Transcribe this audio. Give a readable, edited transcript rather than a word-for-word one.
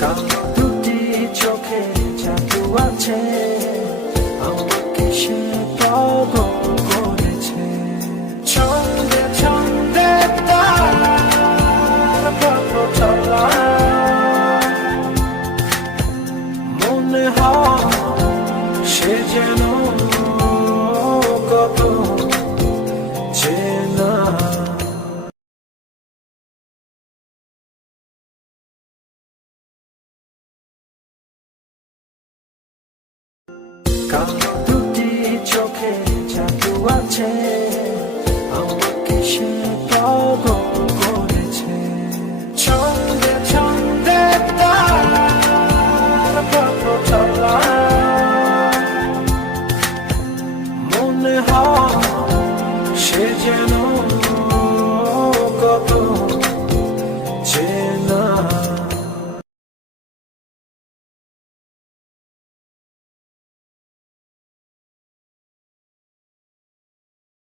কালো দুটি চোখে জাদু আছে, আমাকে সে পাগল করেছে। ছন্দে ছন্দে তার পথ চলা, মনে হয় সে যেন কত চেনা। কালো দুটি চোখে জাদু আছে, আমাকে সে পাগল